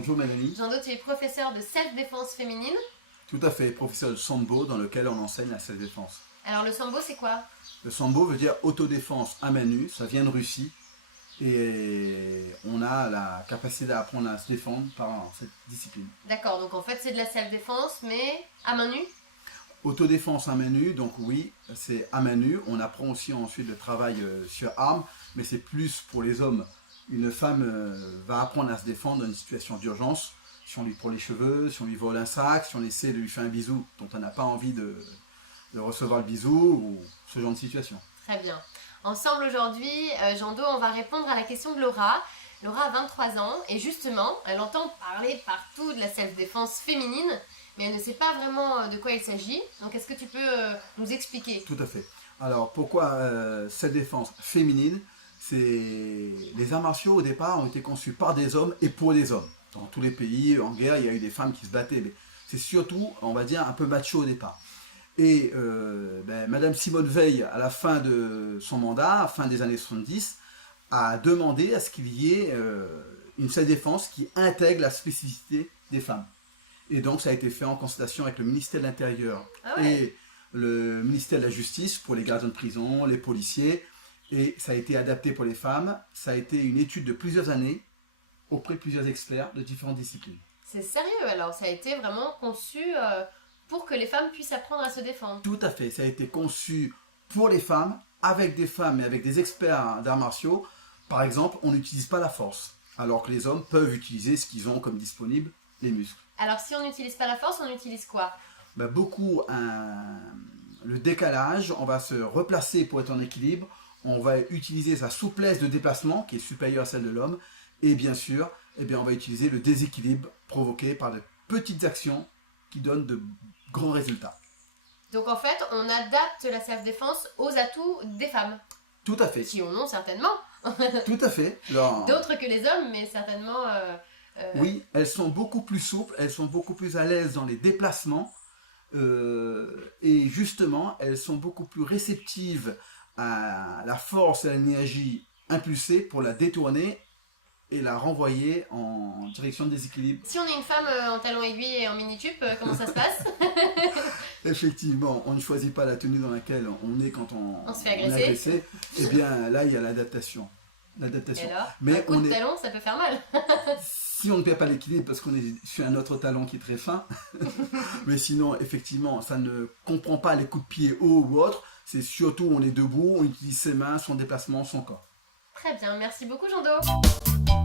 Bonjour Mélanie. Jean-Do, tu es professeur de self-défense féminine. Tout à fait, professeur de Sambo dans lequel on enseigne la self-défense. Alors le Sambo, c'est quoi? Le Sambo veut dire autodéfense à main nue, ça vient de Russie. Et on a la capacité d'apprendre à se défendre par cette discipline. D'accord, donc en fait c'est de la self-défense, mais à main nue? Autodéfense à main nue, donc oui, c'est à main nue. On apprend aussi ensuite le travail sur armes, mais c'est plus pour les hommes. Une femme va apprendre à se défendre dans une situation d'urgence. Si on lui prend les cheveux, si on lui vole un sac, si on essaie de lui faire un bisou dont on n'a pas envie de recevoir le bisou, ou ce genre de situation. Très bien. Ensemble aujourd'hui, Jean-Do, on va répondre à la question de Laura. Laura a 23 ans et justement, elle entend parler partout de la self-défense féminine, mais elle ne sait pas vraiment de quoi il s'agit. Donc est-ce que tu peux nous expliquer? Tout à fait. Alors pourquoi cette défense féminine? Les arts martiaux au départ ont été conçus par des hommes et pour des hommes. Dans tous les pays, en guerre, il y a eu des femmes qui se battaient, mais c'est surtout, on va dire, un peu macho au départ. Et Madame Simone Veil, à la fin de son mandat, à la fin des années 70, a demandé à ce qu'il y ait une self-défense qui intègre la spécificité des femmes. Et donc ça a été fait en concertation avec le ministère de l'Intérieur et le ministère de la Justice pour les gardiens de prison, les policiers, et ça a été adapté pour les femmes. Ça a été une étude de plusieurs années auprès de plusieurs experts de différentes disciplines. C'est sérieux alors, ça a été vraiment conçu pour que les femmes puissent apprendre à se défendre. Tout à fait, ça a été conçu pour les femmes, avec des femmes et avec des experts d'arts martiaux. Par exemple, on n'utilise pas la force, alors que les hommes peuvent utiliser ce qu'ils ont comme disponible, les muscles. Alors si on n'utilise pas la force, on utilise quoi? Beaucoup le décalage, on va se replacer pour être en équilibre, on va utiliser sa souplesse de déplacement qui est supérieure à celle de l'homme, et bien sûr, on va utiliser le déséquilibre provoqué par de petites actions qui donnent de grands résultats. Donc en fait, on adapte la self-défense aux atouts des femmes. Tout à fait. Qui en ont certainement. Tout à fait. D'autres que les hommes, mais certainement... Oui, elles sont beaucoup plus souples, elles sont beaucoup plus à l'aise dans les déplacements. Et justement, elles sont beaucoup plus réceptives à la force et à l'énergie impulsée pour la détourner et la renvoyer en direction de déséquilibre. Si on est une femme en talons aiguilles et en mini-tup, comment ça se passe? Effectivement, on ne choisit pas la tenue dans laquelle on est quand on se fait agresser. est agressé. Et bien là, il y a l'adaptation. Et alors, mais un coup de talon, ça peut faire mal. Si on ne perd pas l'équilibre parce qu'on est sur un autre talon qui est très fin, mais sinon, effectivement, ça ne comprend pas les coups de pied hauts ou autres. C'est surtout on est debout, on utilise ses mains, son déplacement, son corps. Très bien, merci beaucoup Jean-Do.